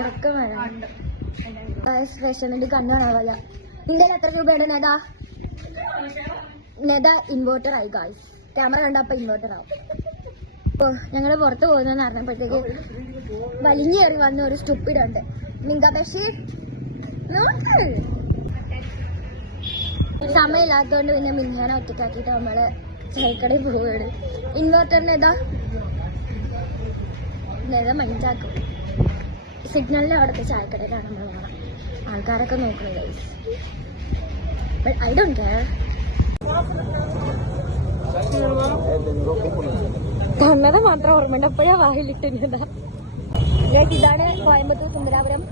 ഉറക്കം വരാനുണ്ട്. റെസ്റ്റോറൻറ്റ് കണ്ണാണാവില്ല. ഇന്ത്യയിൽ എത്ര രൂപയുടെ നെത ഇൻവേർട്ടർ ആയി ഗായ്സ്. ക്യാമറ കണ്ടപ്പോൾ ഇൻവേർട്ടർ ആവും. അപ്പോൾ ഞങ്ങൾ പുറത്ത് പോകുന്നതെന്ന് അറിഞ്ഞപ്പോഴത്തേക്ക് വലിഞ്ഞേറി വന്ന ഒരു സ്റ്റുപ്പിഡ് ഉണ്ട്. നിങ്ക ബഷീർ സമയമില്ലാത്തതുകൊണ്ട് പിന്നെ മിന്നാനെ ഒറ്റക്കാക്കിയിട്ട് നമ്മള് ചായക്കടയിൽ പോവുകയാണ്. ഇൻവേർട്ടറിന് ഇതാ മൈൻഡാക്കും. സിഗ്നലിന്റെ അവിടുത്തെ ചായക്കടയിലാണ് നമ്മൾ കാണാം. ആൾക്കാരൊക്കെ നോക്കുന്നത് guys. But I don't care. കണ്ണട മാത്രം ഓർമ്മയുണ്ട്. അപ്പോഴാ വായിലിട്ടിരുന്നതാ. ഇതാണ് കോയമ്പത്തൂർ സുന്ദരാപുരം.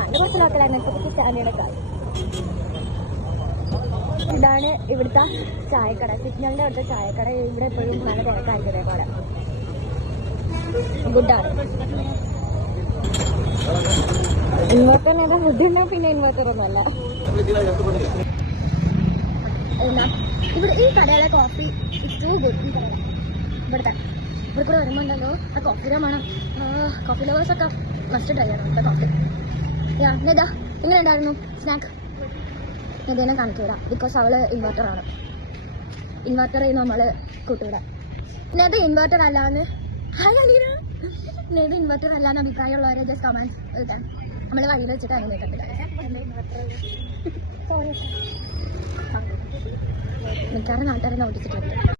അതിന്റെ കുറച്ച് ലോക്കലാണ് സ്റ്റാൻഡേർഡ് കാർ. ഇതാണ് ഇവിടുത്തെ ചായക്കട, സിഗ്നലിന്റെ അവിടുത്തെ ചായക്കട. ഇവിടെ എപ്പോഴും നല്ല തിരക്കായിരിക്കും. ഇതേപോലെ ഗുഡാണ്. ഇൻവെർട്ടറിന് ഫുഡ് ഉണ്ടെങ്കിൽ പിന്നെ ഇൻവെർട്ടർ ഒന്നുമല്ല. ഇവിടെ ഈ കടയിലെ കോഫി ടു ഗുഡ്. ഈ കട ഇവിടെ കൂടെ വരുമ്പോൾ ഉണ്ടല്ലോ ആ കോഫിയുടെ മണം. കോഫി ലവേഴ്സ് ഒക്കെ മസ്റ്റ് ട്രൈ ചെയ്യണം ഇവിടുത്തെ കോഫി. ഇതാ എങ്ങനെ ഉണ്ടായിരുന്നു സ്നാക്ക്? ഇതിനെ കാണിച്ചുവിടാം. ബിക്കോസ് അവള് ഇൻവെർട്ടറാണ്. ഇൻവെർട്ടർ നമ്മൾ കൂട്ടുവിടാം. പിന്നെ അത് ഇൻവെർട്ടർ അല്ലാന്ന് ഇത് ഇൻവെർട്ടർ അല്ലാന്ന് അഭിപ്രായമുള്ളവരെ ജസ്റ്റ് കമന്റ് എഴുതാൻ. നമ്മള് വഴിയിൽ വെച്ചിട്ട് അങ്ങനെ കേട്ടില്ല. മിക്കവാറും നാട്ടുകാരെ നോട്ടിച്ചിട്ടുണ്ട്.